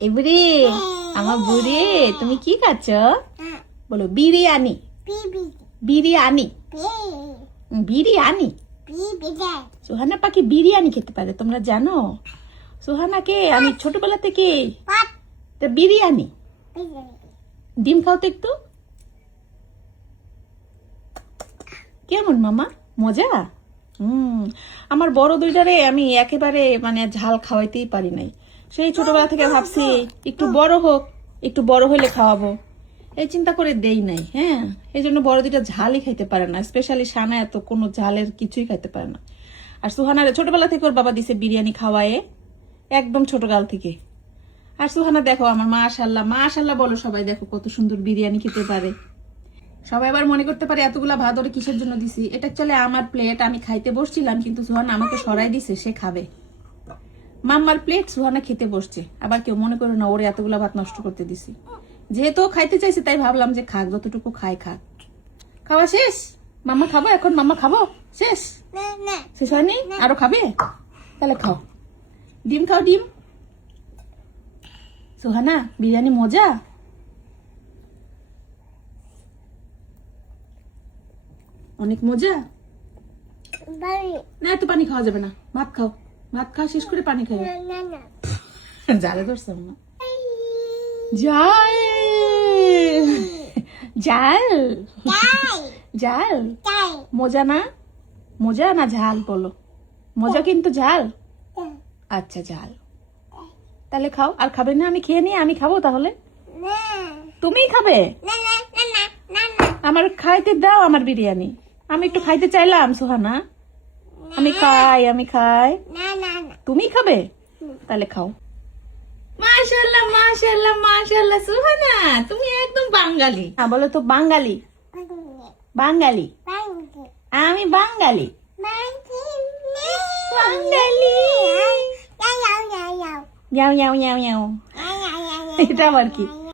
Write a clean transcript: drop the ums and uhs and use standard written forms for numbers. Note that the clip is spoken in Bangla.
এবারে আমার বুড়ি তুমি কি খাচ্ছ? বলো বিরিয়ানি। বিরিয়ানি বিরিয়ানি। সুহানা পাখি বিরিয়ানি খেতে পারে, তোমরা জানো? সুহানাকে আমি ছোটবেলা থেকে বিরিয়ানি। ডিম খাও তো একটু। কেমন মামা, মজা? আমার বড় দুইটারে আমি একেবারে মানে ঝাল খাওয়াইতেই পারি নাই। সেই ছোটবেলা থেকে ভাবছি একটু বড় হোক, একটু বড় হইলে খাওয়াবো, এই চিন্তা করে দেই নাই। হ্যাঁ, এই জন্য বড় দুইটা ঝালই খাইতে পারে না, স্পেশালি সানা এত কোনো ঝালের কিছুই খাইতে পারে না। আর সুহানারে ছোটবেলা থেকে ওর বাবা দিছে বিরিয়ানি খাওয়ায়ে, একদম ছোটকাল থেকে। আর সুহানা দেখো আমার মাশাআল্লাহ মাশাআল্লাহ বলো সবাই, দেখো কত সুন্দর বিরিয়ানি খেতে পারে। সবাই আবার মনে করতে পারে এতগুলা ভাত ওরে কিসের জন্য দিছি। এটা চলে আমার প্লেট, আমি খাইতে বসছিলাম কিন্তু সুহানা আমাকে সরাই দিছে, সে খাবে। মাম্মার প্লেট, সুহানা খেতে বসছে। আবার কেউ মনে করো না ওরে এতগুলা ভাত নষ্ট করতে দিছি। যেহেতু খাইতে চাইছে তাই ভাবলাম যে খাক, যতটুকু খায় খাক। খাওয়া শেষ? মাম্মা খাবো এখন? মাম্মা খাবো? শেষ? শেষ হয়নি? আরো খাবে? তাহলে খাও, ডিম খাও, ডিম। সুহানা বিরিয়ানি মজা? অনেক মজা না? এত পানি খাওয়া যাবে না, ভাত খাও। ভাত খাওয়া শেষ করে পানি খাও। জালে ধরছে না? জাল জাল জাল মজা না? মজা না ঝাল বলো? মজা কিন্তু ঝাল। আচ্ছা ঝাল, তাহলে খাও। আর খাবে না? আমি খেয়ে নিই, আমি খাবো তাহলে। তুমিই খাবে? আমার খাইতে দাও আমার বিরিয়ানি, আমি একটু খাইতে চাইলাম। সুহানা আমি খাই, আমি খাই। তুমি খাবে? তাহলে খাও। মাশাআল্লাহ মাশাআল্লাহ মাশাআল্লাহ সুহানা, তুমি একদম বাঙালি। হ্যাঁ বলো তো, বাঙালি। বাঙালি, আমি বাঙালি। বাঙালি যাও যাও যাও যাও। এটা আবার কি?